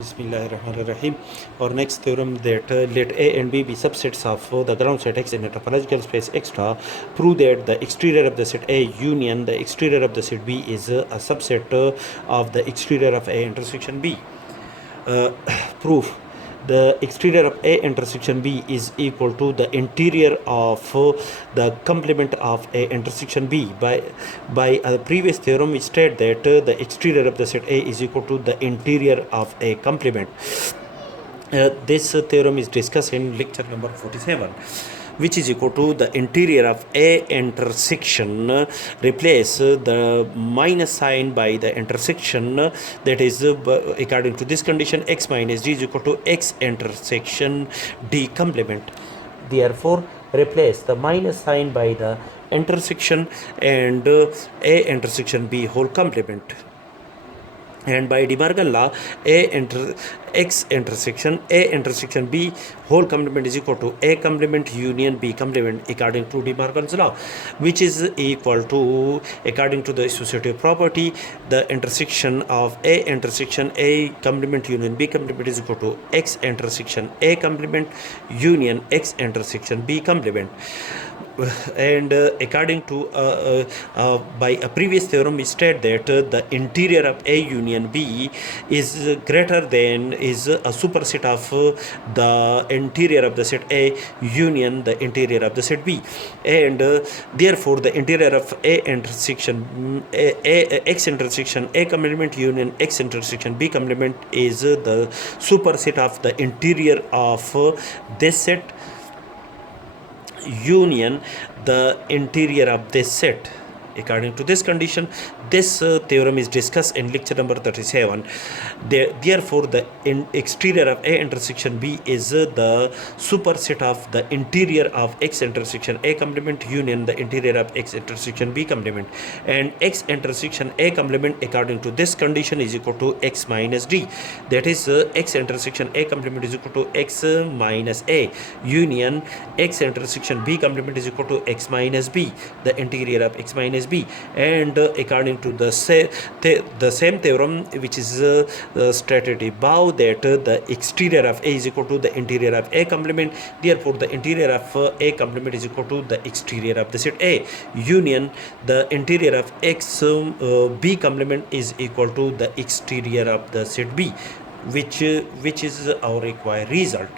Bismillahirrahmanirrahim. Our next theorem that let A and B be subsets of the ground set X in a topological space extra. Prove that the exterior of the set A union the exterior of the set B is a subset of the exterior of A intersection B. Proof: the exterior of A intersection B is equal to the interior of the complement of A intersection B. By a previous theorem, we stated that the exterior of the set A is equal to the interior of A complement. This theorem is discussed in lecture number 47, which is equal to the interior of A intersection. Replace the minus sign by the intersection, that is according to this condition X minus D is equal to X intersection D complement. Therefore, replace the minus sign by the intersection and A intersection B whole complement. And by De Morgan law, X intersection A intersection B whole complement is equal to A complement union B complement according to De Morgan's law, which is equal to, according to the associative property, the intersection of A intersection A complement union B complement is equal to X intersection A complement union X intersection B complement. And according to by a previous theorem, we stated that the interior of A union B is greater than, is a superset of the interior of the set A union the interior of the set B, and therefore the interior of A intersection X intersection A complement union X intersection B complement is the superset of the interior of this set union the interior of this set. According to this condition, this theorem is discussed in lecture number 37. Therefore, the exterior of A intersection B is the superset of the interior of X intersection A complement union the interior of X intersection B complement, and X intersection A complement according to this condition is equal to X minus D. That is, X intersection A complement is equal to X minus A union X intersection B complement is equal to X minus B, the interior of X minus B. And according to the same theorem which is stated above, that the exterior of A is equal to the interior of A complement. Therefore, the interior of A complement is equal to the exterior of the set A union the interior of X B complement is equal to the exterior of the set B, which is our required result.